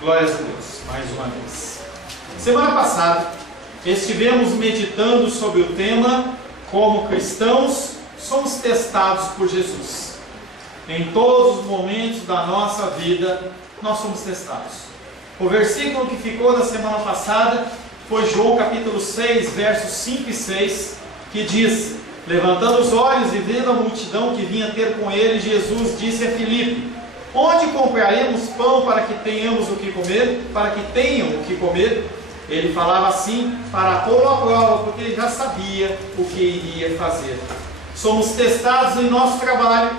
Glórias a Deus, mais uma vez. Semana passada, estivemos meditando sobre o tema como cristãos somos testados por Jesus. Em todos os momentos da nossa vida, nós somos testados. O versículo que ficou na semana passada foi João capítulo 6, versos 5 e 6, que diz: levantando os olhos e vendo a multidão que vinha ter com ele, Jesus disse a Filipe: onde compraremos pão para que tenhamos o que comer? Para que tenham o que comer? Ele falava assim para pô-lo à prova, porque ele já sabia o que iria fazer. Somos testados em nosso trabalho,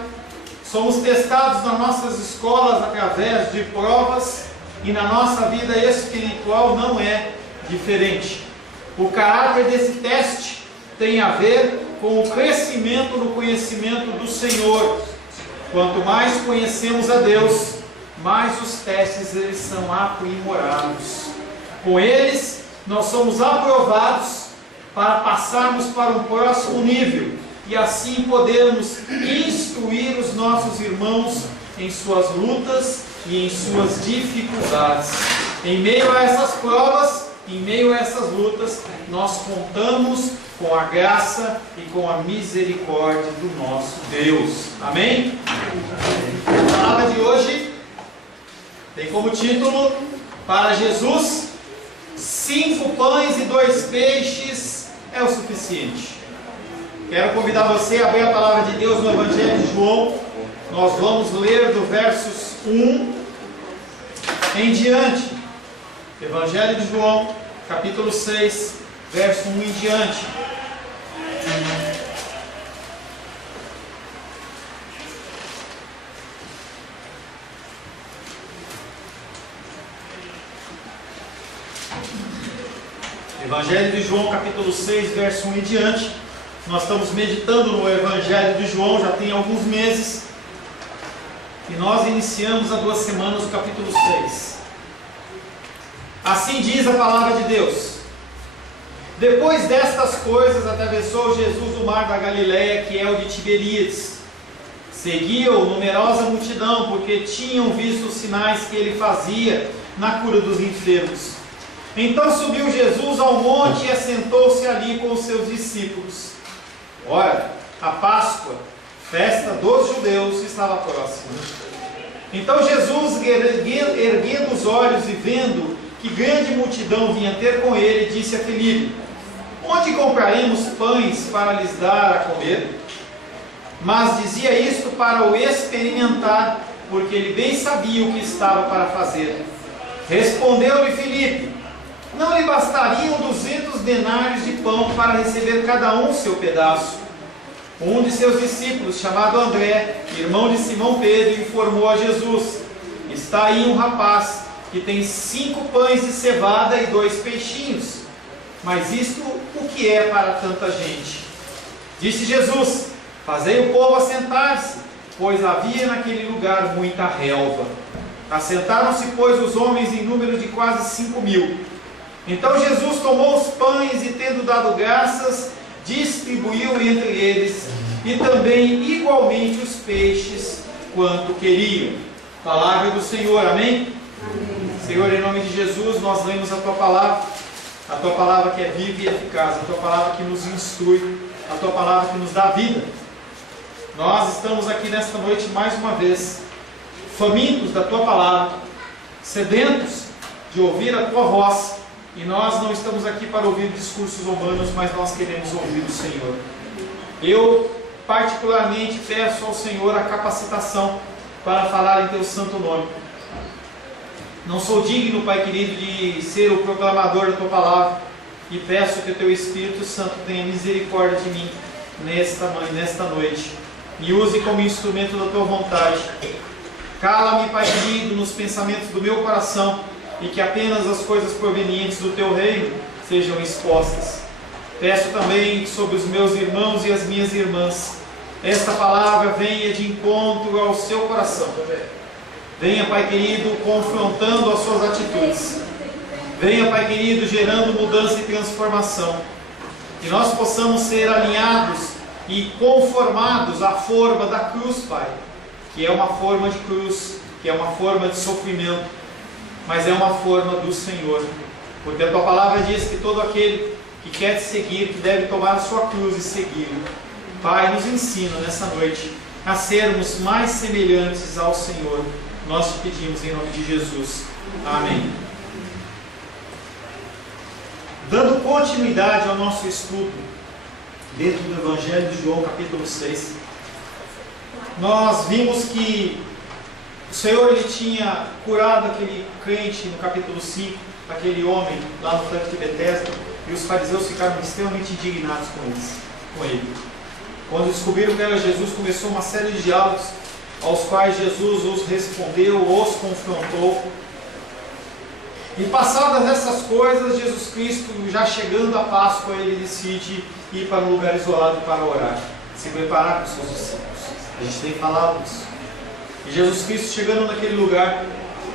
somos testados nas nossas escolas através de provas, e na nossa vida espiritual não é diferente. O caráter desse teste tem a ver com o crescimento no conhecimento do Senhor. Quanto mais conhecemos a Deus, mais os testes eles são aprimorados. Com eles, nós somos aprovados para passarmos para um próximo nível e assim podermos instruir os nossos irmãos em suas lutas e em suas dificuldades. Em meio a essas provas, em meio a essas lutas, nós contamos com a graça e com a misericórdia do nosso Deus. Amém? A palavra de hoje tem como título: para Jesus, 5 pães e 2 peixes é o suficiente. Quero convidar você a abrir a palavra de Deus no Evangelho de João. Nós vamos ler do versos 1 em diante. Evangelho de João, capítulo 6, verso 1 em diante. Evangelho de João, capítulo 6, verso 1 em diante. Nós estamos meditando no Evangelho de João já tem alguns meses. E nós iniciamos há 2 semanas o capítulo 6. Assim diz a palavra de Deus: depois destas coisas, atravessou Jesus o mar da Galileia, que é o de Tiberíades. Seguia-o numerosa multidão, porque tinham visto os sinais que ele fazia na cura dos enfermos. Então subiu Jesus ao monte e assentou-se ali com os seus discípulos. Ora, a Páscoa, festa dos judeus, estava próxima. Então Jesus, erguendo os olhos e vendo que grande multidão vinha ter com ele, disse a Filipe: onde compraremos pães para lhes dar a comer? Mas dizia isto para o experimentar, porque ele bem sabia o que estava para fazer. Respondeu-lhe Filipe: não lhe bastariam 200 denários de pão para receber cada um seu pedaço? Um de seus discípulos, chamado André, irmão de Simão Pedro, informou a Jesus: está aí um rapaz que tem 5 pães de cevada e 2 peixinhos. Mas isto o que é para tanta gente? Disse Jesus: fazei o povo assentar-se, pois havia naquele lugar muita relva. Assentaram-se, pois, os homens em número de quase 5.000. Então Jesus tomou os pães e, tendo dado graças, distribuiu entre eles, e também igualmente os peixes, quanto queriam. Palavra do Senhor, amém? Amém. Senhor, em nome de Jesus, nós lemos a Tua palavra que é viva e eficaz, a Tua palavra que nos instrui, a Tua palavra que nos dá vida. Nós estamos aqui nesta noite mais uma vez, famintos da Tua palavra, sedentos de ouvir a Tua voz. E nós não estamos aqui para ouvir discursos humanos, mas nós queremos ouvir o Senhor. Eu particularmente peço ao Senhor a capacitação para falar em Teu santo nome. Não sou digno, Pai querido, de ser o proclamador da Tua palavra, e peço que o Teu Espírito Santo tenha misericórdia de mim nesta noite. Me use como instrumento da Tua vontade. Cala-me, Pai querido, nos pensamentos do meu coração, e que apenas as coisas provenientes do Teu reino sejam expostas. Peço também sobre os meus irmãos e as minhas irmãs, esta palavra venha de encontro ao seu coração. Venha, Pai querido, confrontando as suas atitudes. Venha, Pai querido, gerando mudança e transformação. Que nós possamos ser alinhados e conformados à forma da cruz, Pai, que é uma forma de cruz, que é uma forma de sofrimento, mas é uma forma do Senhor, porque a tua palavra diz que todo aquele que quer te seguir, que deve tomar a sua cruz e segui-lo. Pai, nos ensina nessa noite a sermos mais semelhantes ao Senhor. Nós te pedimos em nome de Jesus. Amém. Dando continuidade ao nosso estudo dentro do Evangelho de João, capítulo 6, nós vimos que o Senhor ele tinha curado aquele crente no capítulo 5, aquele homem lá no tanque de Betesda, e os fariseus ficaram extremamente indignados com ele. Quando descobriram que era Jesus, começou uma série de diálogos aos quais Jesus os respondeu, os confrontou. E passadas essas coisas, Jesus Cristo, já chegando à Páscoa, ele decide ir para um lugar isolado para orar, se preparar com os seus discípulos. A gente tem falado isso. E Jesus Cristo chegando naquele lugar,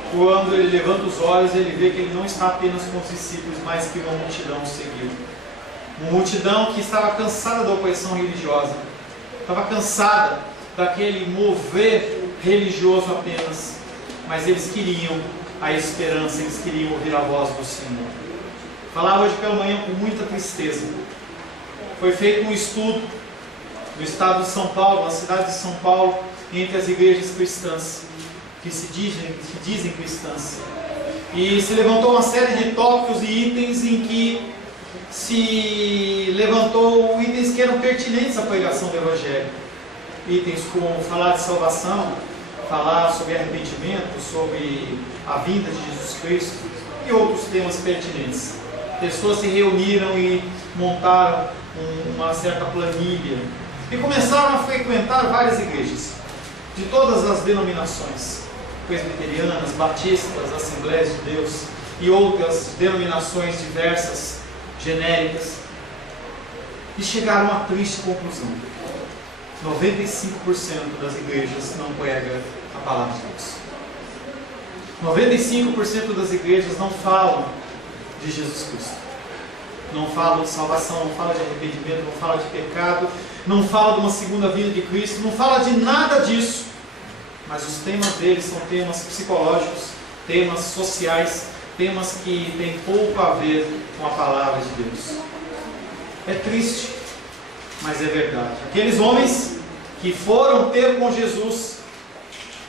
quando ele levanta os olhos, ele vê que ele não está apenas com os discípulos, mas que uma multidão o seguiu. Uma multidão que estava cansada da opressão religiosa, estava cansada daquele mover religioso apenas, mas eles queriam a esperança, eles queriam ouvir a voz do Senhor. Falava hoje pela manhã com muita tristeza. Foi feito um estudo no estado de São Paulo, na cidade de São Paulo, entre as igrejas cristãs, que dizem cristãs. E se levantou uma série de tópicos e itens em que se levantou itens que eram pertinentes à pregação do Evangelho. Itens como falar de salvação, falar sobre arrependimento, sobre a vinda de Jesus Cristo e outros temas pertinentes. Pessoas se reuniram e montaram uma certa planilha e começaram a frequentar várias igrejas, de todas as denominações, presbiterianas, batistas, Assembleias de Deus e outras denominações diversas, genéricas, e chegaram a triste conclusão: 95% das igrejas não pregam a palavra de Deus. 95% das igrejas não falam de Jesus Cristo, não falam de salvação, não falam de arrependimento, não falam de pecado, não falam de uma segunda vinda de Cristo, não falam de nada disso. Mas os temas deles são temas psicológicos, temas sociais, temas que têm pouco a ver com a palavra de Deus. É triste, mas é verdade. Aqueles homens que foram ter com Jesus,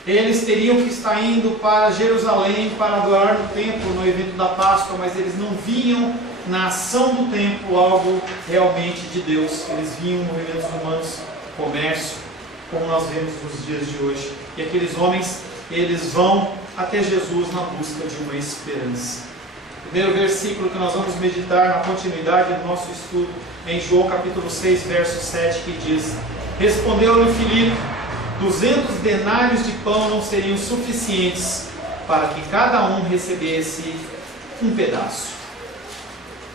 eles teriam que estar indo para Jerusalém para adorar no templo, no evento da Páscoa, mas eles não viam na ação do templo algo realmente de Deus. Eles viam movimentos humanos, comércio, como nós vemos nos dias de hoje. E aqueles homens, eles vão até Jesus na busca de uma esperança. O primeiro versículo que nós vamos meditar na continuidade do nosso estudo é em João capítulo 6, verso 7, que diz: Respondeu-lhe Filipe: 200 denários de pão não seriam suficientes para que cada um recebesse um pedaço.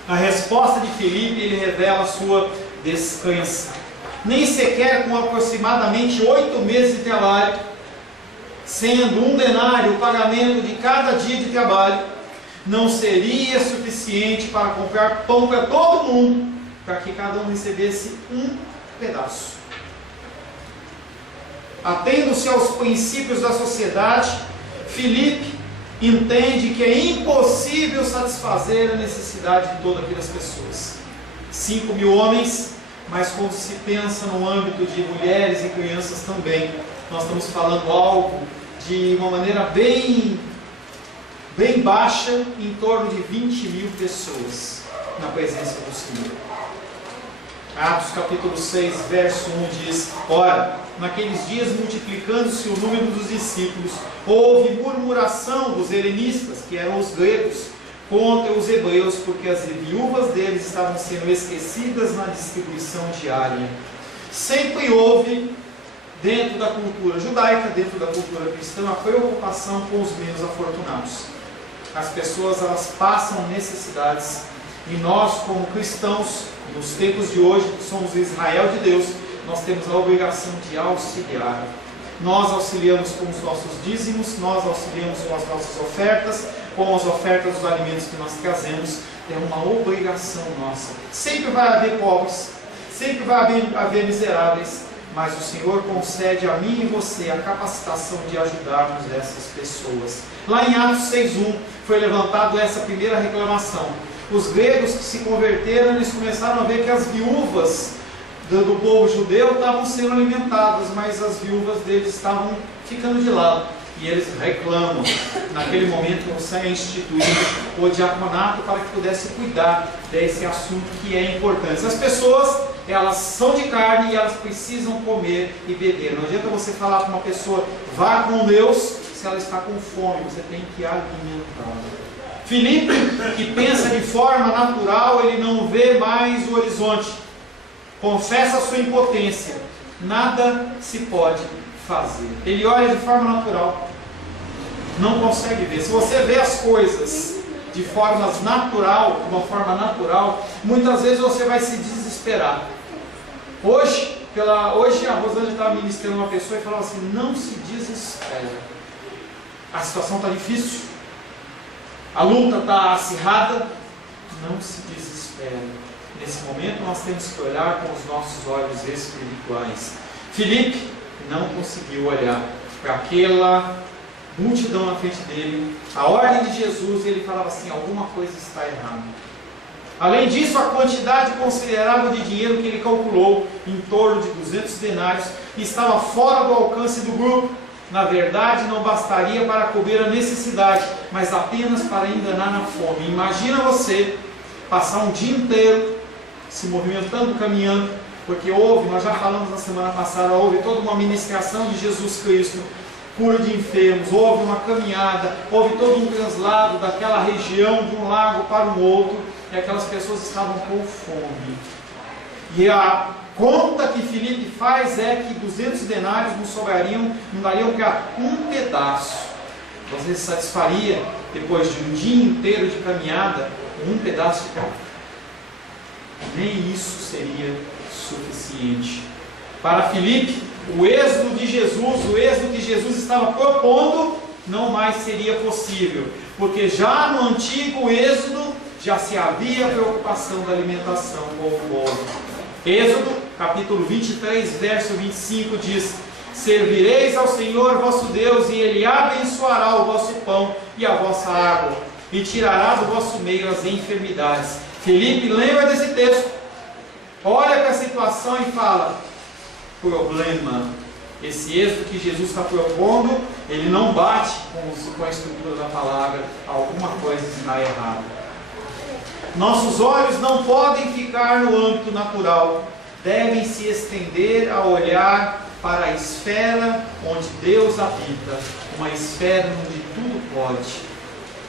A resposta de Filipe, ele revela a sua descrença. Nem sequer com aproximadamente 8 meses de trabalho, sendo um denário o pagamento de cada dia de trabalho, não seria suficiente para comprar pão para todo mundo, para que cada um recebesse um pedaço. Atendo-se aos princípios da sociedade, Filipe entende que é impossível satisfazer a necessidade de todas aquelas pessoas. 5.000 homens, mas quando se pensa no âmbito de mulheres e crianças também, nós estamos falando algo de uma maneira bem baixa, em torno de 20.000 pessoas na presença do Senhor. Atos capítulo 6, verso 1 diz: Ora, naqueles dias, multiplicando-se o número dos discípulos, houve murmuração dos helenistas, que eram os gregos, contra os hebreus, porque as viúvas deles estavam sendo esquecidas na distribuição diária. Sempre houve, dentro da cultura judaica, dentro da cultura cristã, a preocupação com os menos afortunados. As pessoas, elas passam necessidades, e nós, como cristãos, nos tempos de hoje, que somos o Israel de Deus, nós temos a obrigação de auxiliar. Nós auxiliamos com os nossos dízimos, nós auxiliamos com as nossas ofertas, com as ofertas dos alimentos que nós trazemos. É uma obrigação nossa. Sempre vai haver pobres, sempre vai haver miseráveis, mas o Senhor concede a mim e você a capacitação de ajudarmos essas pessoas. Lá em Atos 6.1, foi levantado essa primeira reclamação. Os gregos que se converteram, eles começaram a ver que as viúvas do povo judeu estavam sendo alimentadas, mas as viúvas deles estavam ficando de lado. E eles reclamam. Naquele momento você é instituído o diaconato para que pudesse cuidar desse assunto que é importante. As pessoas, elas são de carne e elas precisam comer e beber. Não adianta você falar para uma pessoa, vá com Deus, se ela está com fome, você tem que alimentá-la. Filipe, que pensa de forma natural, ele não vê mais o horizonte. Confessa a sua impotência. Nada se pode fazer. Ele olha de forma natural. Não consegue ver. Se você vê as coisas de uma forma natural, muitas vezes você vai se desesperar. Hoje a Rosângela estava ministrando uma pessoa e falava assim, não se desespere. A situação está difícil. A luta está acirrada. Não se desespere. Nesse momento nós temos que olhar com os nossos olhos espirituais. Filipe não conseguiu olhar para aquela multidão na frente dele, a ordem de Jesus, e ele falava assim, alguma coisa está errada. Além disso, a quantidade considerável de dinheiro que ele calculou, em torno de 200 denários, estava fora do alcance do grupo. Na verdade, não bastaria para cobrir a necessidade, mas apenas para enganar na fome. Imagina você passar um dia inteiro se movimentando, caminhando, porque nós já falamos na semana passada, houve toda uma ministração de Jesus Cristo, cura de enfermos, houve uma caminhada, houve todo um translado daquela região de um lago para um outro, e aquelas pessoas estavam com fome. E a conta que Filipe faz é que 200 denários não dariam para um pedaço. Você se satisfaria, depois de um dia inteiro de caminhada, com um pedaço de pão? Nem isso seria suficiente. Para Filipe, o êxodo que Jesus estava propondo, não mais seria possível, porque já no antigo êxodo, já se havia preocupação da alimentação com o povo. Êxodo, capítulo 23, verso 25 diz, servireis ao Senhor vosso Deus, e Ele abençoará o vosso pão e a vossa água, e tirará do vosso meio as enfermidades. Filipe lembra desse texto, olha para a situação e fala, problema, esse êxodo que Jesus está propondo, ele não bate com a estrutura da palavra, alguma coisa está errada. Nossos olhos não podem ficar no âmbito natural, devem se estender a olhar para a esfera onde Deus habita, uma esfera onde tudo pode.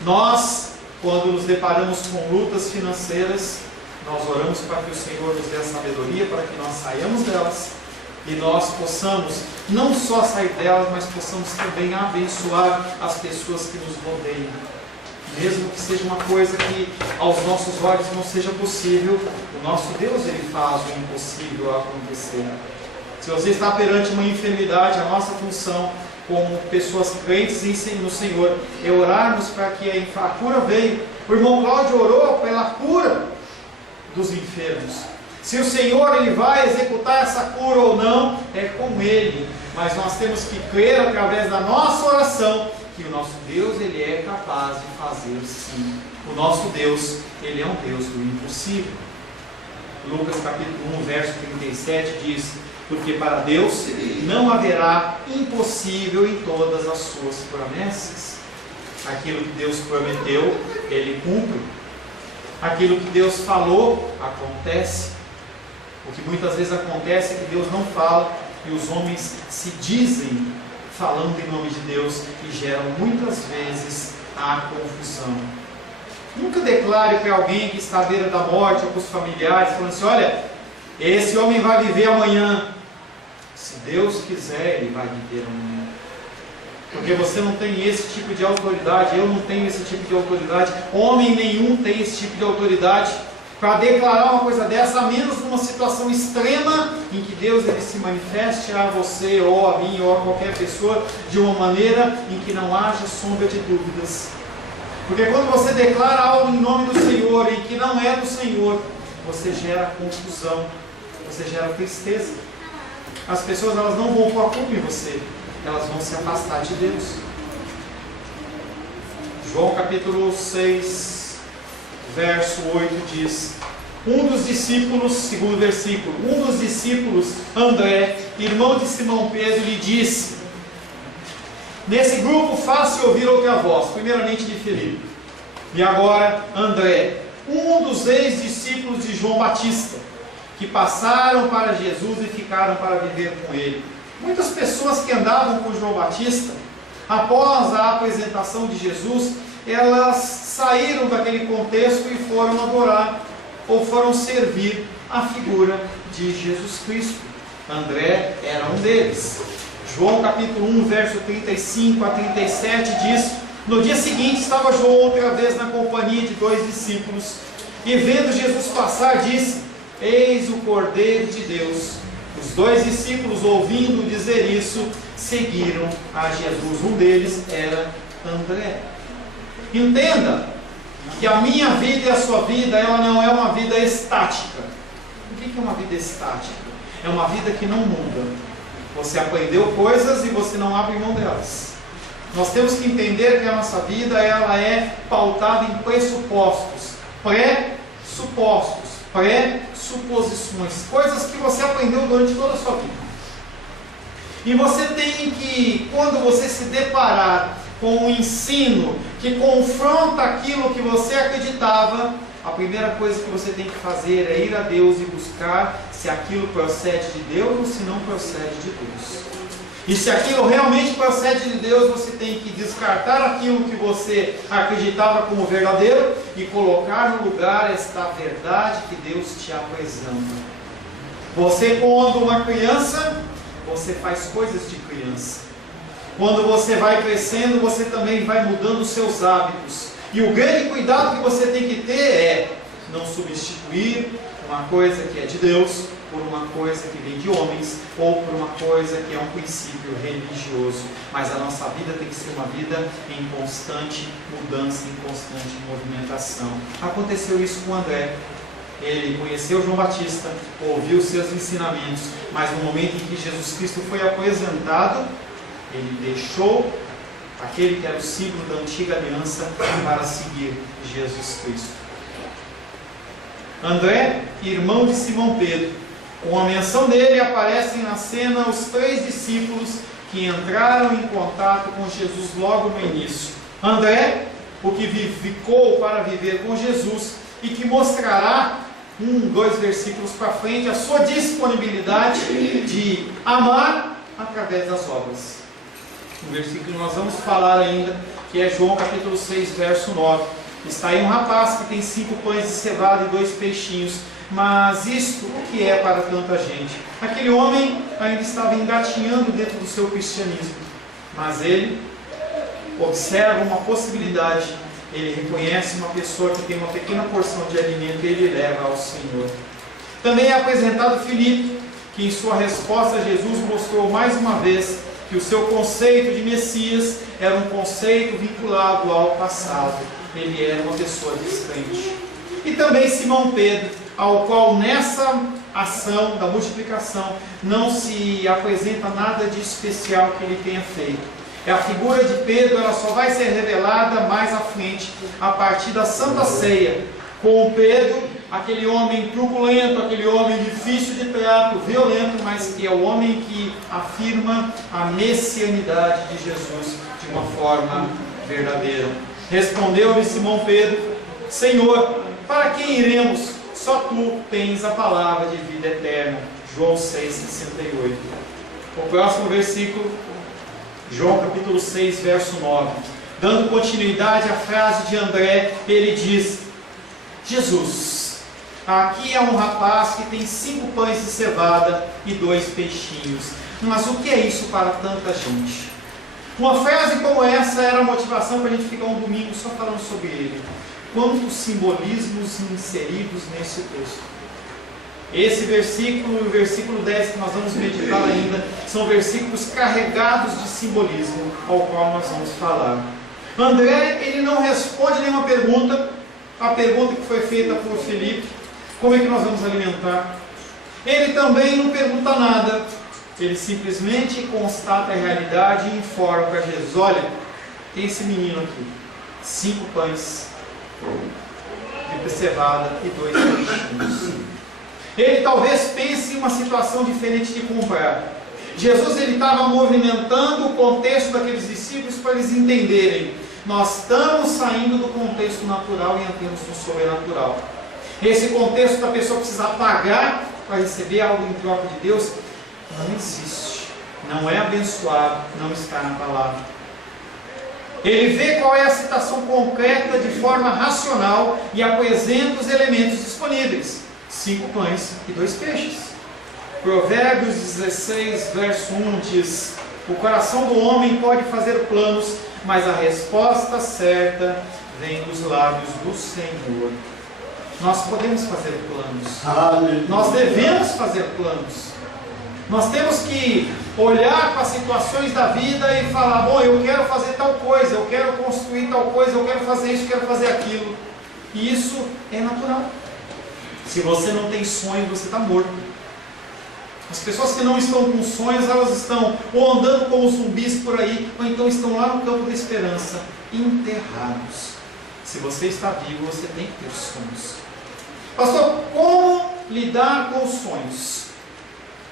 Nós, quando nos deparamos com lutas financeiras, nós oramos para que o Senhor nos dê a sabedoria para que nós saiamos delas e nós possamos não só sair delas, mas possamos também abençoar as pessoas que nos rodeiam. Mesmo que seja uma coisa que aos nossos olhos não seja possível, o nosso Deus, Ele faz o impossível acontecer. Se você está perante uma enfermidade, a nossa função como pessoas crentes no Senhor é orarmos para que a cura venha. O irmão Cláudio orou pela cura dos enfermos. Se o Senhor ele vai executar essa cura ou não, é com Ele. Mas nós temos que crer através da nossa oração que o nosso Deus ele é capaz de fazer sim. O nosso Deus, Ele é um Deus do impossível. Lucas capítulo 1, verso 37 diz, porque para Deus não haverá impossível em todas as suas promessas. Aquilo que Deus prometeu, Ele cumpre. Aquilo que Deus falou, acontece. O que muitas vezes acontece é que Deus não fala e os homens se dizem falando em nome de Deus e geram muitas vezes a confusão. Nunca declare para alguém que está à beira da morte ou para os familiares, falando assim, olha, esse homem vai viver amanhã. Se Deus quiser, ele vai viver amanhã. Porque você não tem esse tipo de autoridade, eu não tenho esse tipo de autoridade, homem nenhum tem esse tipo de autoridade para declarar uma coisa dessa, a menos numa situação extrema em que Deus ele se manifeste a você ou a mim ou a qualquer pessoa de uma maneira em que não haja sombra de dúvidas. Porque quando você declara algo em nome do Senhor e que não é do Senhor, você gera confusão, você gera tristeza. As pessoas elas não vão pôr a culpa em você, elas vão se afastar de Deus. João capítulo 6, verso 8 diz: um dos discípulos, segundo versículo, um dos discípulos, André, irmão de Simão Pedro, lhe disse: nesse grupo faça ouvir outra voz, primeiramente de Filipe, e agora André, um dos ex-discípulos de João Batista, que passaram para Jesus e ficaram para viver com ele. Muitas pessoas que andavam com João Batista, após a apresentação de Jesus, elas saíram daquele contexto e foram adorar, ou foram servir a figura de Jesus Cristo. André era um deles. João capítulo 1, verso 35 a 37 diz: no dia seguinte estava João outra vez na companhia de 2 discípulos, e vendo Jesus passar, disse: eis o Cordeiro de Deus. Os 2 discípulos, ouvindo dizer isso, seguiram a Jesus. Um deles era André. Entenda que a minha vida e a sua vida, ela não é uma vida estática. O que é uma vida estática? É uma vida que não muda. Você aprendeu coisas e você não abre mão delas. Nós temos que entender que a nossa vida, ela é pautada em pressupostos, pré-suposições, coisas que você aprendeu durante toda a sua vida. E você tem que, quando você se deparar com um ensino que confronta aquilo que você acreditava, a primeira coisa que você tem que fazer é ir a Deus e buscar se aquilo procede de Deus ou se não procede de Deus. E se aquilo realmente procede de Deus, você tem que descartar aquilo que você acreditava como verdadeiro e colocar no lugar esta verdade que Deus te apresenta. Você, quando uma criança, você faz coisas de criança. Quando você vai crescendo, você também vai mudando os seus hábitos. E o grande cuidado que você tem que ter é não substituir uma coisa que é de Deus por uma coisa que vem de homens, ou por uma coisa que é um princípio religioso. Mas a nossa vida tem que ser uma vida em constante mudança, em constante movimentação. Aconteceu isso com André. Ele conheceu João Batista, ouviu seus ensinamentos, mas no momento em que Jesus Cristo foi apresentado, ele deixou aquele que era o símbolo da antiga aliança para seguir Jesus Cristo. André, irmão de Simão Pedro. Com a menção dele aparecem na cena os 3 discípulos que entraram em contato com Jesus logo no início. André, o que ficou para viver com Jesus e que mostrará 2 versículos para frente a sua disponibilidade de amar através das obras. Um versículo que nós vamos falar ainda, que é João capítulo 6, verso 9. Está aí um rapaz que tem 5 pães de cevada e 2 peixinhos. Mas isto, o que é para tanta gente? Aquele homem ainda estava engatinhando dentro do seu cristianismo. Mas ele observa uma possibilidade. Ele reconhece uma pessoa que tem uma pequena porção de alimento e ele leva ao Senhor. Também é apresentado Filipe, que em sua resposta a Jesus mostrou mais uma vez que o seu conceito de Messias era um conceito vinculado ao passado. Ele era uma pessoa distante. E também Simão Pedro, ao qual nessa ação da multiplicação não se apresenta nada de especial que ele tenha feito. A figura de Pedro, ela só vai ser revelada mais à frente, a partir da Santa Ceia, com Pedro, aquele homem truculento, aquele homem difícil de trato, violento, mas que é o homem que afirma a messianidade de Jesus de uma forma verdadeira. Respondeu-lhe Simão Pedro: Senhor, para quem iremos? Só tu tens a palavra de vida eterna. João 6,68. O próximo versículo, João capítulo 6, verso 9. Dando continuidade à frase de André, ele diz: Jesus, aqui é um rapaz que tem 5 pães de cevada e 2 peixinhos. Mas o que é isso para tanta gente? Uma frase como essa era a motivação para a gente ficar um domingo só falando sobre ele. Quantos simbolismos inseridos nesse texto. Esse versículo e o versículo 10 que nós vamos meditar ainda são versículos carregados de simbolismo, ao qual nós vamos falar. André, ele não responde nenhuma pergunta. A pergunta que foi feita por Filipe: como é que nós vamos alimentar? Ele também não pergunta nada. Ele simplesmente constata a realidade e informa para Jesus: olha, tem esse menino aqui. 5 pães de cevada e 2 peixinhos. Ele talvez pense em uma situação diferente de comprar. Jesus ele estava movimentando o contexto daqueles discípulos para eles entenderem: nós estamos saindo do contexto natural e entramos no sobrenatural. Esse contexto da pessoa precisar pagar para receber algo em troca de Deus não existe, não é abençoado, não está na palavra. Ele vê qual é a situação concreta de forma racional e apresenta os elementos disponíveis: 5 pães e 2 peixes. Provérbios 16, verso 1 diz: o coração do homem pode fazer planos, mas a resposta certa vem dos lábios do Senhor. Nós podemos fazer planos. Nós devemos fazer planos. Nós temos que olhar para as situações da vida e falar: bom, eu quero fazer tal coisa, eu quero construir tal coisa, eu quero fazer isso, eu quero fazer aquilo. E isso é natural. Se você não tem sonho, você está morto. As pessoas que não estão com sonhos, elas estão ou andando como zumbis por aí, ou então estão lá no campo da esperança, enterrados. Se você está vivo, você tem que ter sonhos. Pastor, como lidar com os sonhos?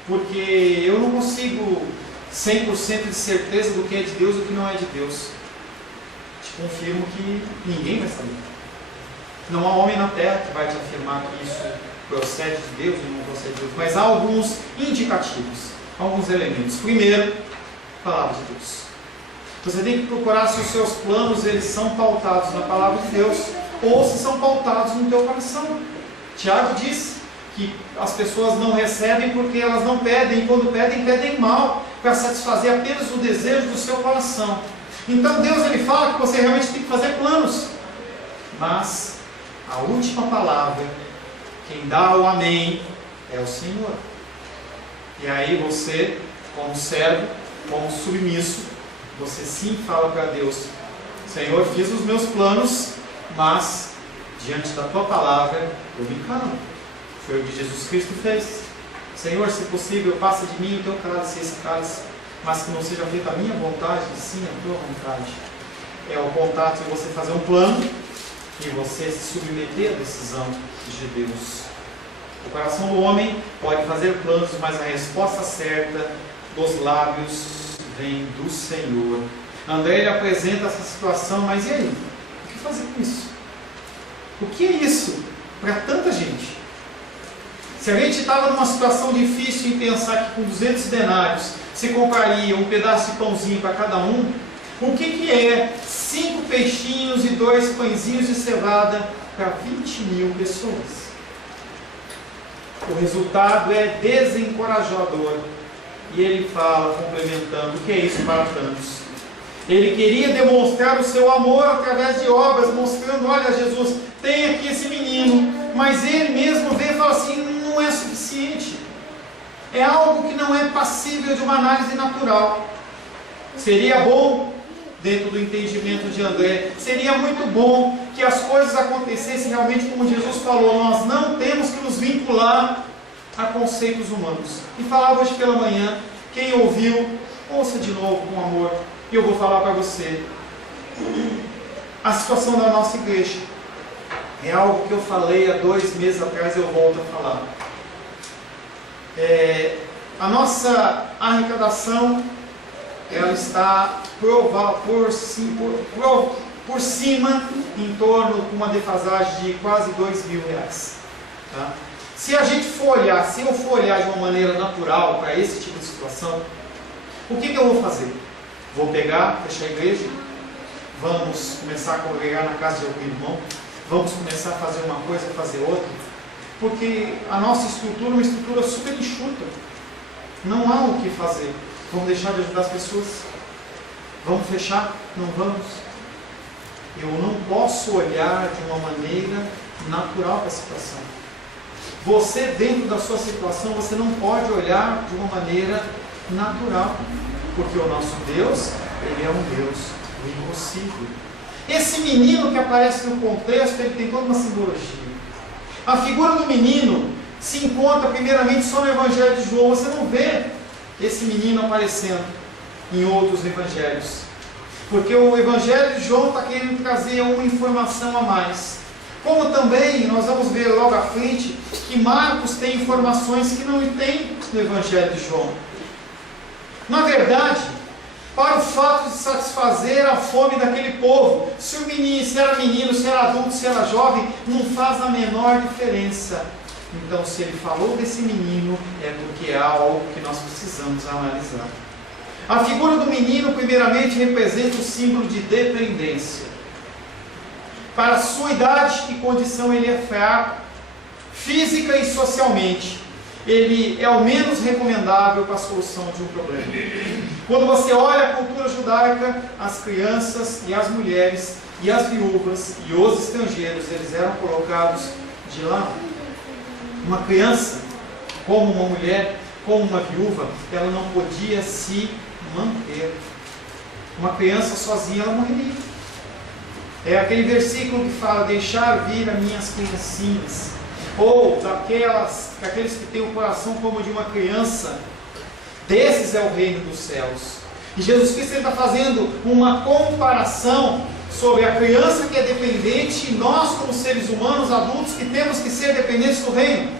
Porque eu não consigo 100% de certeza do que é de Deus e do que não é de Deus. Te confirmo que ninguém vai saber. Não há homem na terra que vai te afirmar que isso procede de Deus ou não procede de Deus. Mas há alguns indicativos, alguns elementos. Primeiro, palavra de Deus. Você tem que procurar se os seus planos eles são pautados na palavra de Deus ou se são pautados no teu coração. Tiago diz que as pessoas não recebem porque elas não pedem, e quando pedem, pedem mal, para satisfazer apenas o desejo do seu coração. Então Deus ele fala que você realmente tem que fazer planos, mas a última palavra, quem dá o amém, é o Senhor. E aí você, como servo, como submisso, você sim fala para Deus: Senhor, fiz os meus planos, mas diante da tua palavra eu me calo. Foi o que Jesus Cristo fez. Senhor, se possível, passa de mim o teu cálice, esse cálice, mas que não seja feita a minha vontade, e sim a tua vontade. É o contato de você fazer um plano e você se submeter à decisão de Deus. O coração do homem pode fazer planos, mas a resposta certa dos lábios vem do Senhor. André ele apresenta essa situação, mas e aí? O que fazer com isso? O que é isso para tanta gente? Se a gente estava numa situação difícil em pensar que com 200 denários se compraria um pedaço de pãozinho para cada um, o que é 5 peixinhos e 2 pãezinhos de cevada para 20.000 pessoas? O resultado é desencorajador. E ele fala, complementando: o que é isso para tantos? Ele queria demonstrar o seu amor através de obras, mostrando: olha, Jesus, tem aqui esse menino. Mas ele mesmo vê e fala assim: não é suficiente. É algo que não é passível de uma análise natural. Seria bom, dentro do entendimento de André, seria muito bom que as coisas acontecessem realmente como Jesus falou. Nós não temos que nos vincular a conceitos humanos. E falava hoje pela manhã, quem ouviu, ouça de novo com amor. E eu vou falar para você. A situação da nossa igreja é algo que eu falei há 2 meses atrás, eu volto a falar. A nossa arrecadação, ela está por cima, em torno de uma defasagem de quase R$2.000. Tá? Se a gente for olhar, se eu for olhar de uma maneira natural para esse tipo de situação, o que eu vou fazer? Vou pegar, fechar a igreja, vamos começar a congregar na casa de algum irmão, vamos começar a fazer uma coisa, fazer outra, porque a nossa estrutura é uma estrutura super enxuta, não há o que fazer. Vamos deixar de ajudar as pessoas? Vamos fechar? Não vamos. Eu não posso olhar de uma maneira natural para a situação. Você, dentro da sua situação, você não pode olhar de uma maneira natural, porque o nosso Deus, Ele é um Deus do impossível. Esse menino que aparece no contexto, ele tem toda uma simbologia. A figura do menino se encontra primeiramente só no Evangelho de João. Você não vê esse menino aparecendo em outros evangelhos. porque o Evangelho de João está querendo trazer uma informação a mais. Como também nós vamos ver logo à frente que Marcos tem informações que não tem no Evangelho de João. Na verdade, para o fato de satisfazer a fome daquele povo, se era menino, se era adulto, se era jovem, não faz a menor diferença. Então, se ele falou desse menino, é porque há algo que nós precisamos analisar. A figura do menino, primeiramente, representa o símbolo de dependência. Para a sua idade e condição, ele é fraco, física e socialmente. Ele é o menos recomendável para a solução de um problema. Quando você olha a cultura judaica, as crianças e as mulheres, e as viúvas e os estrangeiros, eles eram colocados de lado. Uma criança, como uma mulher, como uma viúva, ela não podia se manter. Uma criança sozinha, ela morreria. É aquele versículo que fala: deixar vir as minhas criancinhas. Ou daqueles que têm o coração como de uma criança, desses é o reino dos céus. E Jesus Cristo está fazendo uma comparação sobre a criança que é dependente e nós, como seres humanos adultos, que temos que ser dependentes do reino.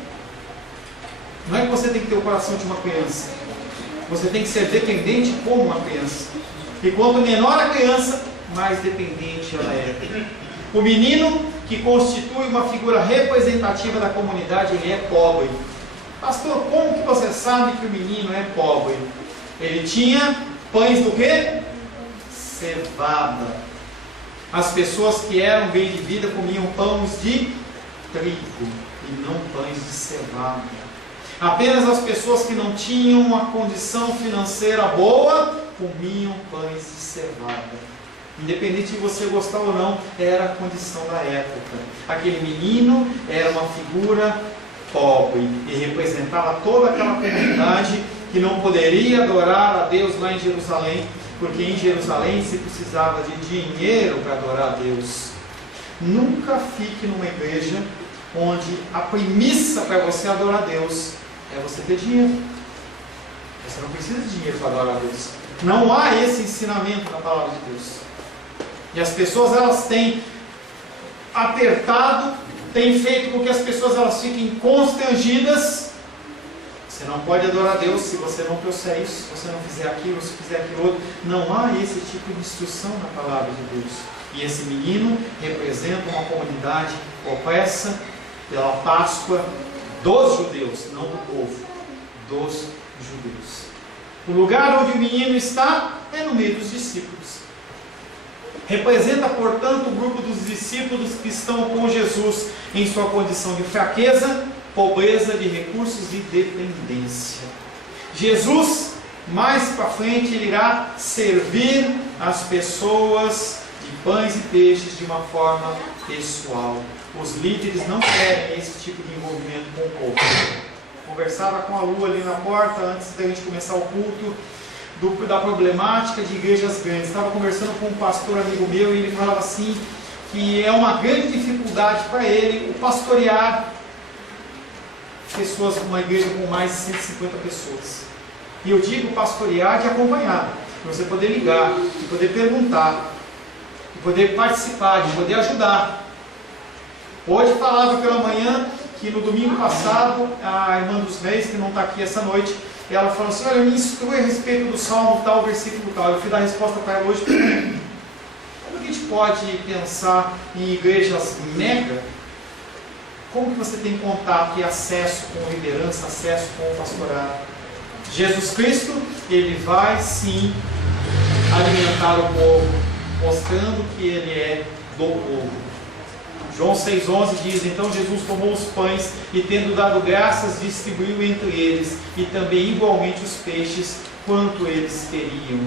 Não é que você tem que ter o coração de uma criança, você tem que ser dependente como uma criança. E quanto menor a criança, mais dependente ela é. O menino, que constitui uma figura representativa da comunidade, ele é pobre. Pastor, como que você sabe que o menino é pobre? Ele tinha pães do quê? Cevada. As pessoas que eram bem de vida comiam pães de trigo e não pães de cevada. Apenas as pessoas que não tinham uma condição financeira boa comiam pães de cevada. Independente de você gostar ou não, era a condição da época. Aquele menino era uma figura pobre e representava toda aquela comunidade que não poderia adorar a Deus lá em Jerusalém, porque em Jerusalém se precisava de dinheiro para adorar a Deus. Nunca fique numa igreja onde a premissa para você adorar a Deus é você ter dinheiro. Você não precisa de dinheiro para adorar a Deus. Não há esse ensinamento na palavra de Deus. E as pessoas, elas têm apertado, têm feito com que as pessoas elas fiquem constrangidas. Você não pode adorar a Deus se você não trouxer isso, se você não fizer aquilo, se fizer aquilo outro. Não há esse tipo de instrução na palavra de Deus. E esse menino representa uma comunidade opressa pela Páscoa dos judeus, não do povo, dos judeus. O lugar onde o menino está é no meio dos discípulos. Representa, portanto, o grupo dos discípulos que estão com Jesus em sua condição de fraqueza, pobreza de recursos e dependência. Jesus, mais para frente, ele irá servir as pessoas de pães e peixes de uma forma pessoal. Os líderes não querem esse tipo de envolvimento com o povo. Conversava com a Lu ali na porta antes da gente começar o culto da problemática de igrejas grandes. Estava conversando com um pastor amigo meu e ele falava assim que é uma grande dificuldade para ele o pastorear pessoas, uma igreja com mais de 150 pessoas. E eu digo pastorear de acompanhar, para você poder ligar, de poder perguntar, de poder participar, de poder ajudar. Hoje falava pela manhã que no domingo passado, a irmã dos Reis, que não está aqui essa noite, ela falou assim: olha, me instrui a respeito do salmo tal, versículo tal. Eu fui dar a resposta para ela hoje. Como a gente pode pensar em igrejas mega? Como que você tem contato e acesso com liderança, acesso com o pastorado? Jesus Cristo, ele vai sim alimentar o povo, mostrando que ele é do povo. João 6,11 diz: então Jesus tomou os pães e, tendo dado graças, distribuiu entre eles, e também igualmente os peixes, quanto eles queriam.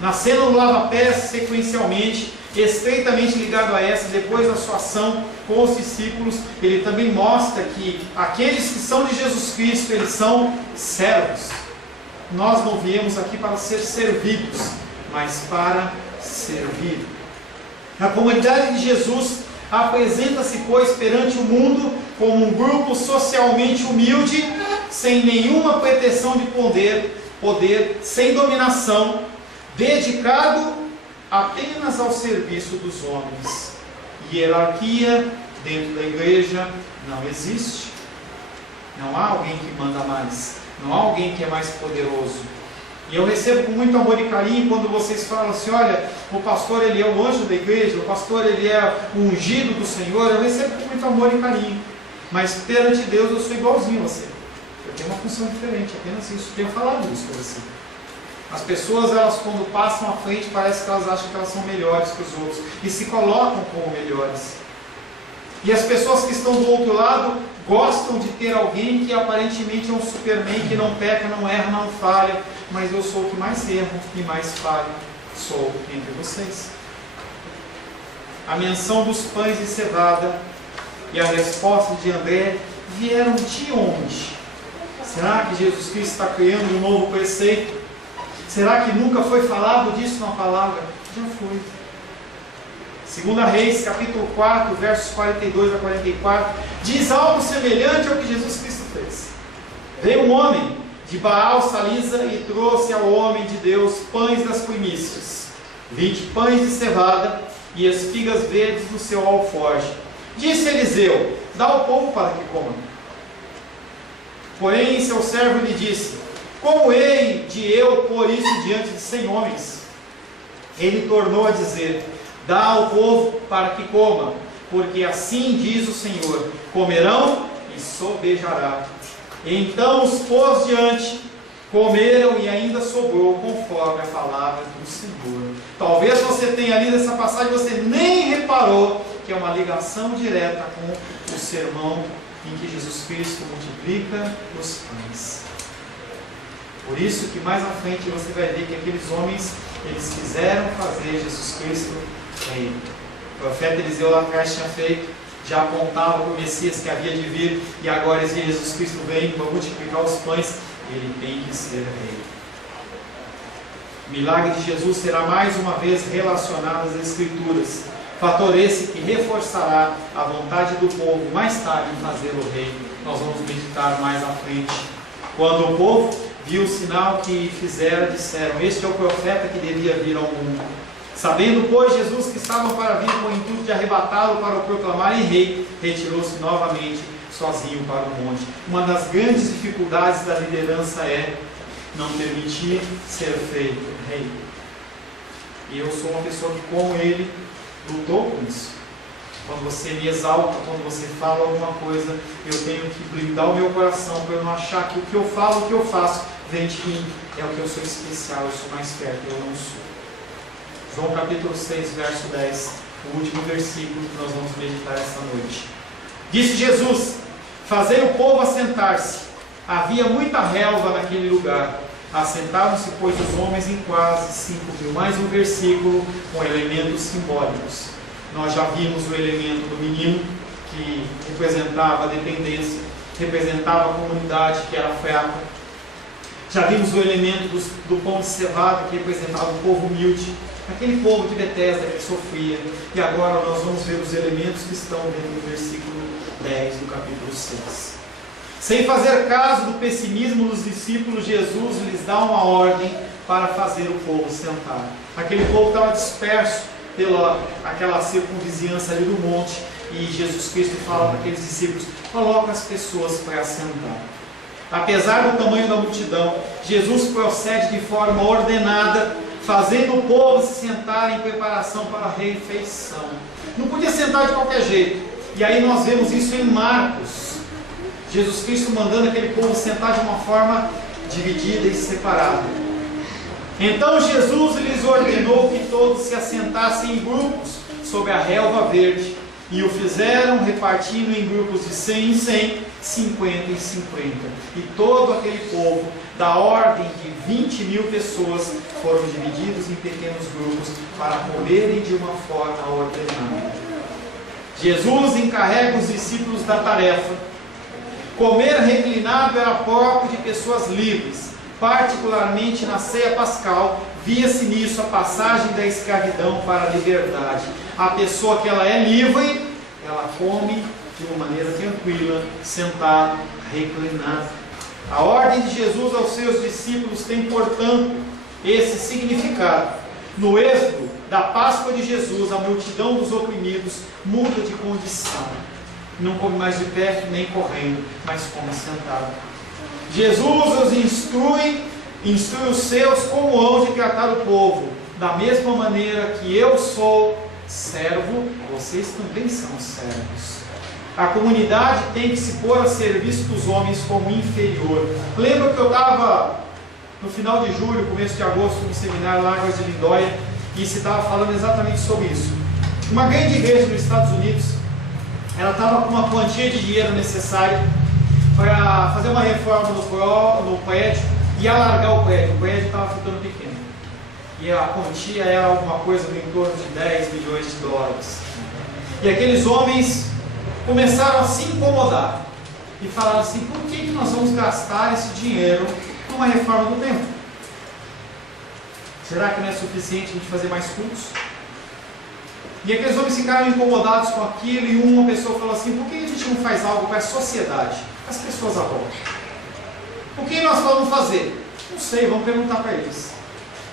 Na cena do lava-pés, sequencialmente, estreitamente ligado a essa, depois da sua ação com os discípulos, ele também mostra que aqueles que são de Jesus Cristo, eles são servos. Nós não viemos aqui para ser servidos, mas para servir. A comunidade de Jesus apresenta-se, pois, perante o mundo como um grupo socialmente humilde, sem nenhuma pretensão de poder, sem dominação, dedicado apenas ao serviço dos homens. Hierarquia dentro da igreja não existe. Não há alguém que manda mais. Não há alguém que é mais poderoso. E eu recebo com muito amor e carinho quando vocês falam assim: olha, o pastor ele é o anjo da igreja, o pastor ele é o ungido do Senhor. Eu recebo com muito amor e carinho. Mas perante Deus eu sou igualzinho a você. Eu tenho uma função diferente, apenas isso. Eu tenho falado isso para você. As pessoas, elas quando passam à frente, parece que elas acham que elas são melhores que os outros. E se colocam como melhores. E as pessoas que estão do outro lado gostam de ter alguém que aparentemente é um Superman, que não peca, não erra, não falha. Mas eu sou o que mais erro e mais falho. Sou entre vocês. A menção dos pães de cevada e a resposta de André vieram de onde? Será que Jesus Cristo está criando um novo preceito? Será que nunca foi falado disso na palavra? Já foi. 2 Reis, capítulo 4, versos 42 a 44, diz algo semelhante ao que Jesus Cristo fez. Veio um homem de Baal Salisa e trouxe ao homem de Deus pães das primícias, 20 pães de cevada e espigas verdes no seu alforje. Disse Eliseu: dá ao povo para que coma. Porém seu servo lhe disse: como hei de eu pôr isso diante de 100 homens? Ele tornou a dizer: dá ao povo para que coma, porque assim diz o Senhor: comerão e sobejará. Então os pôs diante, comeram e ainda sobrou, conforme a palavra do Senhor. Talvez você tenha lido essa passagem e você nem reparou que é uma ligação direta com o sermão em que Jesus Cristo multiplica os pães. Por isso que mais à frente você vai ver que aqueles homens, eles quiseram fazer Jesus Cristo rei. O profeta Eliseu lá atrás tinha feito, já apontava para o Messias que havia de vir, e agora Jesus Cristo vem para multiplicar os pães, ele tem que ser rei. O milagre de Jesus será mais uma vez relacionado às Escrituras, fator esse que reforçará a vontade do povo mais tarde em fazê-lo rei. Nós vamos meditar mais à frente. Quando o povo viu o sinal que fizera, disseram: este é o profeta que devia vir ao mundo. Sabendo, pois, Jesus que estavam para vir com o intuito de arrebatá-lo para o proclamarem rei, retirou-se novamente sozinho para o monte. Uma das grandes dificuldades da liderança é não permitir ser feito rei. E eu sou uma pessoa que, como ele, lutou com isso. Quando você me exalta, quando você fala alguma coisa, eu tenho que blindar o meu coração para eu não achar que o que eu falo, o que eu faço, vem de mim. É o que eu sou especial, eu sou mais perto, eu não sou. João capítulo 6, verso 10, o último versículo que nós vamos meditar esta noite. Disse Jesus: fazei o povo assentar-se. Havia muita relva naquele lugar. Assentaram-se, pois, os homens em quase 5.000. Mais um versículo com elementos simbólicos. Nós já vimos o elemento do menino, que representava a dependência, representava a comunidade que era fraca. Já vimos o elemento do pão de cevada, que representava o povo humilde, aquele povo de Betesda que sofria. E agora nós vamos ver os elementos que estão dentro do versículo 10 do capítulo 6. Sem fazer caso do pessimismo dos discípulos, Jesus lhes dá uma ordem para fazer o povo sentar. Aquele povo estava disperso pela aquela circunvizinhança ali do monte, e Jesus Cristo fala para aqueles discípulos: coloca as pessoas para sentar. Apesar do tamanho da multidão, Jesus procede de forma ordenada, fazendo o povo se sentar em preparação para a refeição. Não podia sentar de qualquer jeito. E aí nós vemos isso em Marcos. Jesus Cristo mandando aquele povo sentar de uma forma dividida e separada. Então Jesus lhes ordenou que todos se assentassem em grupos sobre a relva verde, e o fizeram repartindo em grupos de 100 em 100, 50 em 50. E todo aquele povo, da ordem de 20.000 pessoas, foram divididos em pequenos grupos para comerem de uma forma ordenada. Jesus encarrega os discípulos da tarefa. Comer reclinado era próprio de pessoas livres. Particularmente na ceia pascal, via-se nisso a passagem da escravidão para a liberdade. A pessoa que ela é livre, ela come de uma maneira tranquila, sentada, reclinada. A ordem de Jesus aos seus discípulos tem, portanto, esse significado. No êxodo da Páscoa de Jesus, a multidão dos oprimidos muda de condição. Não come mais de pé, nem correndo, mas come sentado. Jesus os instrui os seus como hão de tratar o povo. Da mesma maneira que eu sou servo, vocês também são servos. A comunidade tem que se pôr a serviço dos homens como inferior. Lembra que eu estava no final de julho, começo de agosto, no seminário lá em Águas de Lindóia, e se estava falando exatamente sobre isso. Uma grande igreja nos Estados Unidos, ela estava com uma quantia de dinheiro necessária para fazer uma reforma no prédio e alargar o prédio. O prédio estava ficando pequeno. E a quantia era alguma coisa em torno de 10 milhões de dólares. E aqueles homens começaram a se incomodar e falaram assim: por que nós vamos gastar esse dinheiro numa reforma do templo? Será que não é suficiente a gente fazer mais cultos? E aqueles homens ficaram incomodados com aquilo, e uma pessoa falou assim: por que a gente não faz algo para a sociedade, para as pessoas à volta? O que nós vamos fazer? Não sei, vamos perguntar para eles.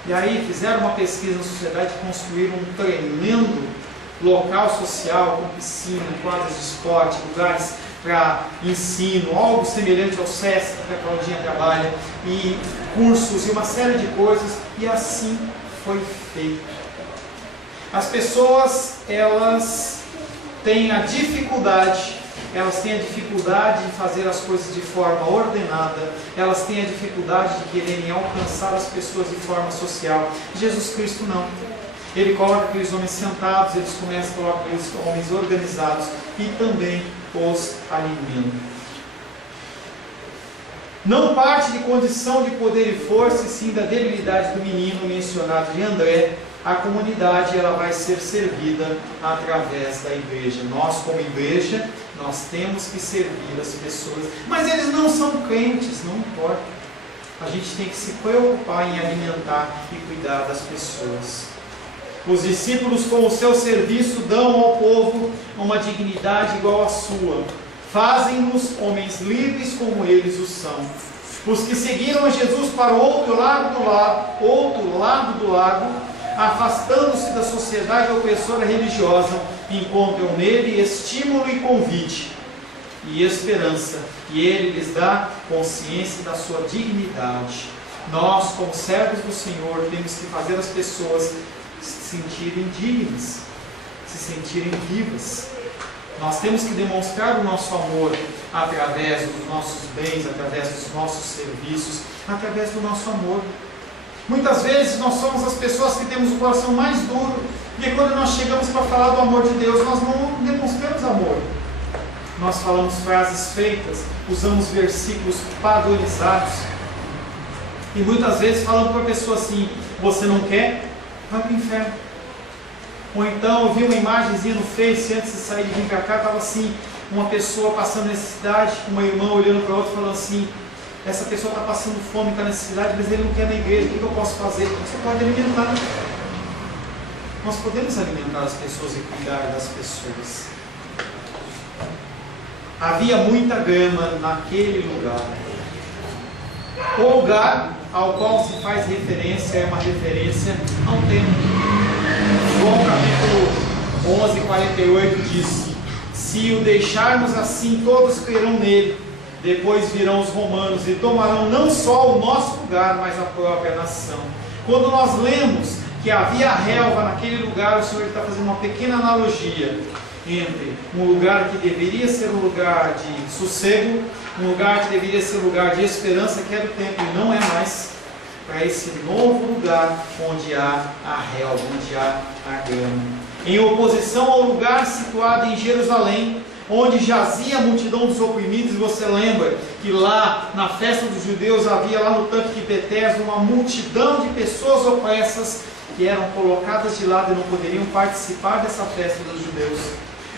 E aí fizeram uma pesquisa na sociedade e construíram um tremendo local social, com piscina, quadras de esporte, lugares para ensino, algo semelhante ao SESC, que a Claudinha trabalha, e cursos e uma série de coisas, e assim foi feito. As pessoas, elas têm a dificuldade de fazer as coisas de forma ordenada, elas têm a dificuldade de quererem alcançar as pessoas de forma social. Jesus Cristo não. Ele coloca aqueles homens sentados, eles começam a colocar aqueles homens organizados e também os alimenta. Não parte de condição de poder e força, e sim da debilidade do menino mencionado de André. A comunidade, ela vai ser servida através da igreja. Nós, como igreja, nós temos que servir as pessoas. Mas eles não são crentes, não importa. A gente tem que se preocupar em alimentar e cuidar das pessoas. Os discípulos, com o seu serviço, dão ao povo uma dignidade igual à sua. Fazem-nos homens livres como eles o são. Os que seguiram a Jesus para o outro lado do lago, afastando-se da sociedade opressora religiosa, encontram nele estímulo e convite e esperança, e ele lhes dá consciência da sua dignidade. Nós, como servos do Senhor, temos que fazer as pessoas se sentirem dignas, se sentirem vivas. Nós temos que demonstrar o nosso amor através dos nossos bens, através dos nossos serviços, através do nosso amor. Muitas vezes nós somos as pessoas que temos o coração mais duro, e quando nós chegamos para falar do amor de Deus, nós não demonstramos amor. Nós falamos frases feitas, usamos versículos padronizados, e muitas vezes falamos para a pessoa assim: você não quer? Vai para o inferno. Ou então eu vi uma imagenzinha no Face antes de sair de vir para cá, estava assim, uma pessoa passando necessidade, uma irmã olhando para a outra falando assim: essa pessoa está passando fome, está necessidade, mas ele não quer na igreja, o que eu posso fazer? Você pode alimentar. Nós podemos alimentar as pessoas e cuidar das pessoas. Havia muita grama naquele lugar. O lugar ao qual se faz referência é uma referência ao templo. João capítulo 11, 48 diz: se o deixarmos assim, todos crerão nele. Depois virão os romanos e tomarão não só o nosso lugar, mas a própria nação. Quando nós lemos que havia relva naquele lugar, o Senhor está fazendo uma pequena analogia entre um lugar que deveria ser um lugar de sossego, um lugar que deveria ser um lugar de esperança, que era o templo e não é mais, para esse novo lugar onde há a relva, onde há a grama. Em oposição ao lugar situado em Jerusalém, onde jazia a multidão dos oprimidos. E você lembra que lá na festa dos judeus havia lá no tanque de Betesda uma multidão de pessoas opressas que eram colocadas de lado e não poderiam participar dessa festa dos judeus.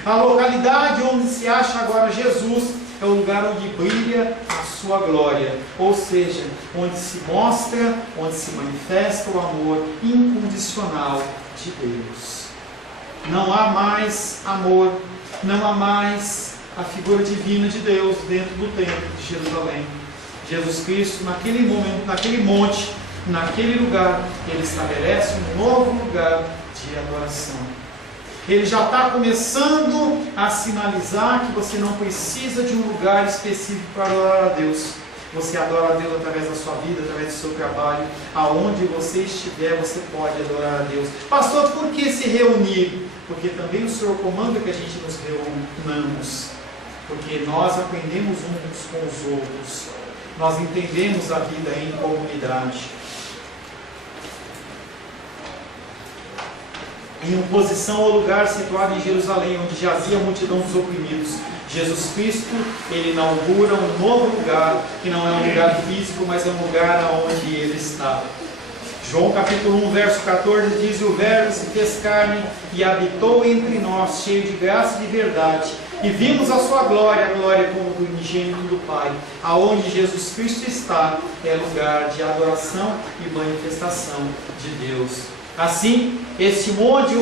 A localidade onde se acha agora Jesus é o lugar onde brilha a sua glória, ou seja, onde se mostra, onde se manifesta o amor incondicional de Deus. Não há mais amor, não há mais a figura divina de Deus dentro do templo de Jerusalém. Jesus Cristo, naquele momento, naquele monte, naquele lugar, Ele estabelece um novo lugar de adoração. Ele já está começando a sinalizar que você não precisa de um lugar específico para adorar a Deus. Você adora a Deus através da sua vida, através do seu trabalho. Aonde você estiver, você pode adorar a Deus. Pastor, por que se reunir? Porque também o Senhor comanda que a gente nos reunamos. Porque nós aprendemos uns com os outros. Nós entendemos a vida em comunidade. Em oposição ao lugar situado em Jerusalém, onde jazia a multidão dos oprimidos, Jesus Cristo, Ele inaugura um novo lugar, que não é um lugar físico, mas é um lugar onde Ele está. João capítulo 1, verso 14 diz: o Verbo se fez carne e habitou entre nós, cheio de graça e de verdade, e vimos a sua glória, a glória como do unigênito do Pai. Aonde Jesus Cristo está, é lugar de adoração e manifestação de Deus. Assim, esse monte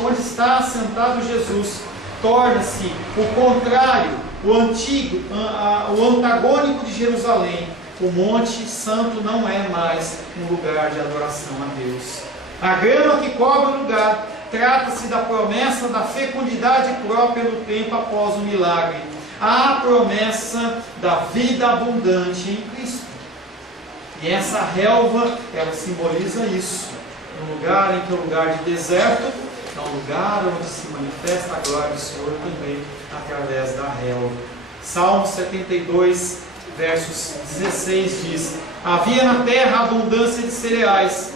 onde está assentado Jesus, torna-se o contrário, o antigo, o antagônico de Jerusalém. O Monte Santo não é mais um lugar de adoração a Deus. A grama que cobre o lugar trata-se da promessa da fecundidade própria no tempo após o milagre. A promessa da vida abundante em Cristo. E essa relva, ela simboliza isso. Um lugar em que é um lugar de deserto, é um lugar onde se manifesta a glória do Senhor também através da relva. Salmo 72, versos 16 diz: havia na terra abundância de cereais,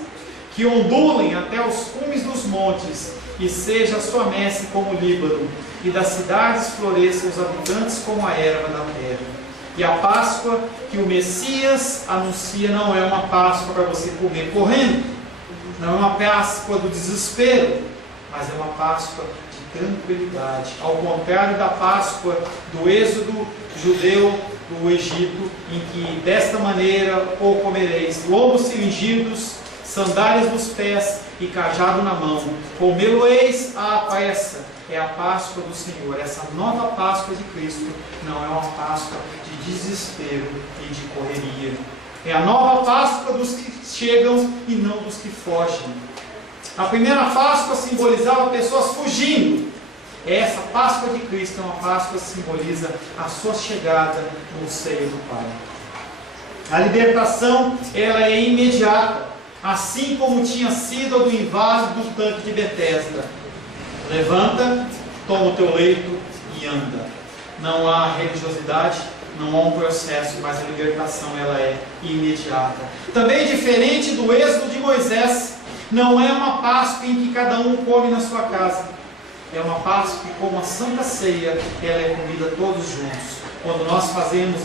que ondulem até os cumes dos montes, e seja a sua messe como o Líbano, e das cidades floresçam os habitantes como a erva da terra. E a Páscoa que o Messias anuncia não é uma Páscoa para você comer correndo, não é uma Páscoa do desespero, mas é uma Páscoa de tranquilidade. Ao contrário da Páscoa do êxodo judeu do Egito, em que desta maneira ou comereis lombos cingidos, sandálias nos pés e cajado na mão, comê-lo-eis à pressa. É a Páscoa do Senhor. Essa nova Páscoa de Cristo não é uma Páscoa de desespero e de correria. É a nova Páscoa dos que chegam e não dos que fogem. A primeira Páscoa simbolizava pessoas fugindo. Essa Páscoa de Cristo é uma Páscoa que simboliza a sua chegada no seio do Pai. A libertação, ela é imediata, assim como tinha sido a do invaso do tanque de Betesda. Levanta, toma o teu leito e anda. Não há religiosidade, não há um processo, mas a libertação ela é imediata. Também diferente do êxodo de Moisés, não é uma Páscoa em que cada um come na sua casa. É uma Páscoa que, como a Santa Ceia, ela é comida todos juntos. Quando nós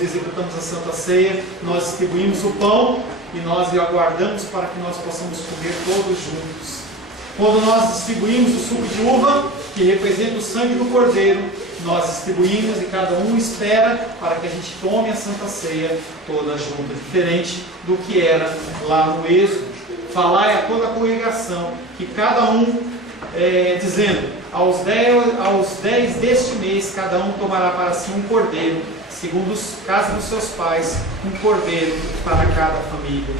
executamos a Santa Ceia, nós distribuímos o pão e nós aguardamos para que nós possamos comer todos juntos. Quando nós distribuímos o suco de uva, que representa o sangue do Cordeiro, nós distribuímos e cada um espera para que a gente tome a Santa Ceia toda junta, diferente do que era lá no Êxodo. Falai a toda a congregação que cada um, dizendo, aos 10 deste mês, cada um tomará para si um cordeiro, segundo os casos dos seus pais, um cordeiro para cada família.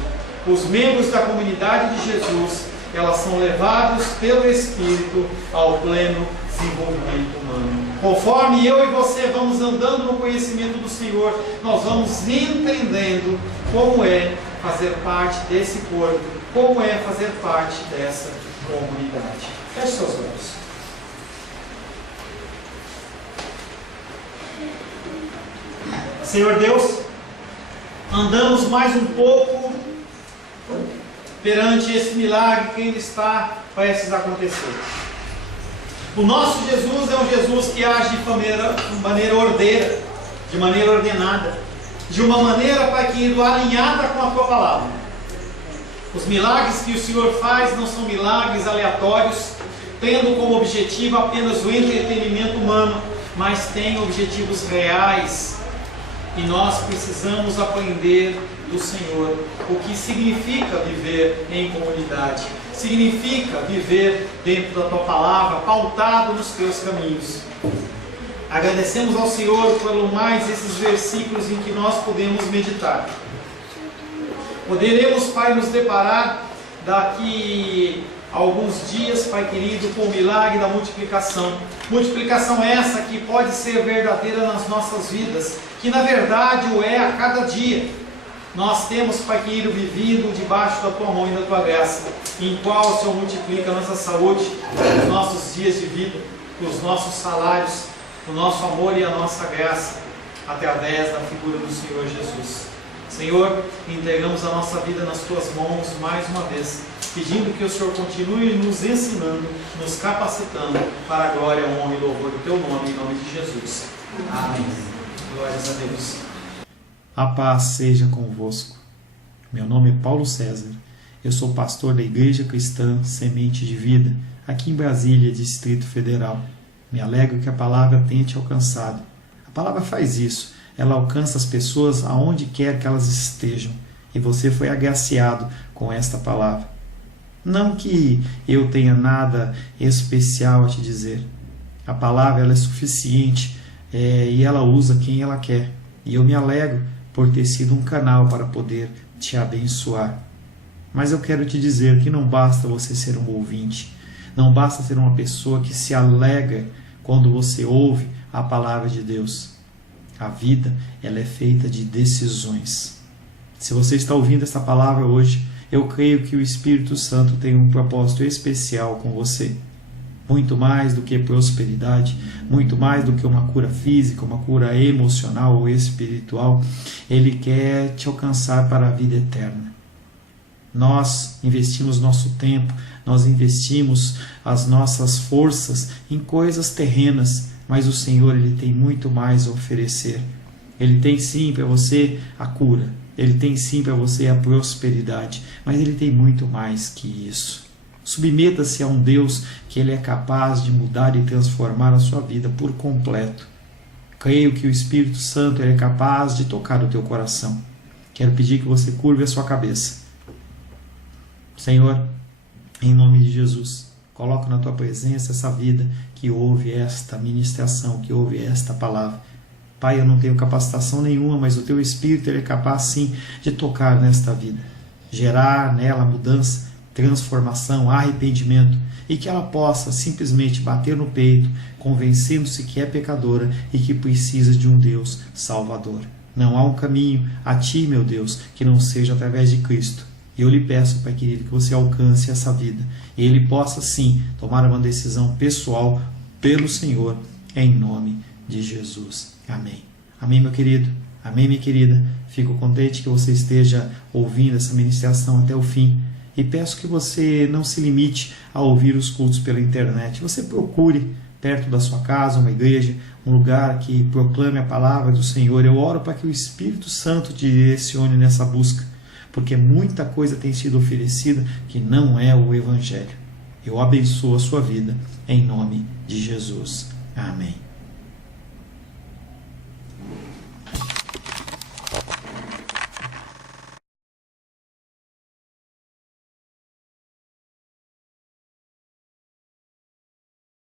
Os membros da comunidade de Jesus, elas são levados pelo Espírito ao pleno desenvolvimento humano. Conforme eu e você vamos andando no conhecimento do Senhor, nós vamos entendendo como é fazer parte desse corpo, como é fazer parte dessa comunidade. Feche seus olhos. Senhor Deus, andamos mais um pouco perante esse milagre que ainda está prestes a acontecer. O nosso Jesus é um Jesus que age de maneira ordeira, de maneira ordenada, de uma maneira para que indo alinhada com a tua palavra. Os milagres que o Senhor faz não são milagres aleatórios, tendo como objetivo apenas o entretenimento humano, mas têm objetivos reais. E nós precisamos aprender do Senhor o que significa viver em comunidade, significa viver dentro da tua palavra, pautado nos teus caminhos. Agradecemos ao Senhor pelo mais esses versículos em que nós podemos meditar. Poderemos, Pai, nos deparar daqui a alguns dias, Pai querido, com o milagre da multiplicação. Multiplicação essa que pode ser verdadeira nas nossas vidas, que na verdade o é a cada dia. Nós temos, Pai querido, vivido debaixo da Tua mão e da Tua graça, em qual o Senhor multiplica a nossa saúde, os nossos dias de vida, os nossos salários, o nosso amor e a nossa graça, através da figura do Senhor Jesus. Senhor, entregamos a nossa vida nas Tuas mãos mais uma vez, pedindo que o Senhor continue nos ensinando, nos capacitando para a glória, a honra e louvor do Teu nome, em nome de Jesus. Amém. Glórias a Deus. A paz seja convosco. Meu nome é Paulo César. Eu sou pastor da Igreja Cristã Semente de Vida, aqui em Brasília, Distrito Federal. Me alegro que a palavra tenha te alcançado. A palavra faz isso. Ela alcança as pessoas aonde quer que elas estejam. E você foi agraciado com esta palavra. Não que eu tenha nada especial a te dizer. A palavra ela é suficiente e ela usa quem ela quer. E eu me alegro por ter sido um canal para poder te abençoar. Mas eu quero te dizer que não basta você ser um ouvinte, não basta ser uma pessoa que se alegra quando você ouve a palavra de Deus. A vida ela é feita de decisões. Se você está ouvindo esta palavra hoje, eu creio que o Espírito Santo tem um propósito especial com você. Muito mais do que prosperidade, muito mais do que uma cura física, uma cura emocional ou espiritual, Ele quer te alcançar para a vida eterna. Nós investimos nosso tempo, nós investimos as nossas forças em coisas terrenas, mas o Senhor Ele tem muito mais a oferecer. Ele tem sim para você a cura, Ele tem sim para você a prosperidade, mas Ele tem muito mais que isso. Submeta-se a um Deus que Ele é capaz de mudar e transformar a sua vida por completo. Creio que o Espírito Santo Ele é capaz de tocar o teu coração. Quero pedir que você curve a sua cabeça. Senhor, em nome de Jesus, coloco na tua presença essa vida que ouve esta ministração, que ouve esta palavra. Pai, eu não tenho capacitação nenhuma, mas o teu Espírito Ele é capaz sim de tocar nesta vida, gerar nela mudança, transformação, arrependimento, e que ela possa simplesmente bater no peito, convencendo-se que é pecadora e que precisa de um Deus salvador. Não há um caminho a ti, meu Deus, que não seja através de Cristo. E eu lhe peço, Pai querido, que você alcance essa vida e ele possa sim tomar uma decisão pessoal pelo Senhor, em nome de Jesus. Amém. Amém, meu querido. Amém, minha querida. Fico contente que você esteja ouvindo essa ministração até o fim. E peço que você não se limite a ouvir os cultos pela internet. Você procure perto da sua casa uma igreja, um lugar que proclame a palavra do Senhor. Eu oro para que o Espírito Santo te direcione nessa busca, porque muita coisa tem sido oferecida que não é o Evangelho. Eu abençoo a sua vida em nome de Jesus. Amém.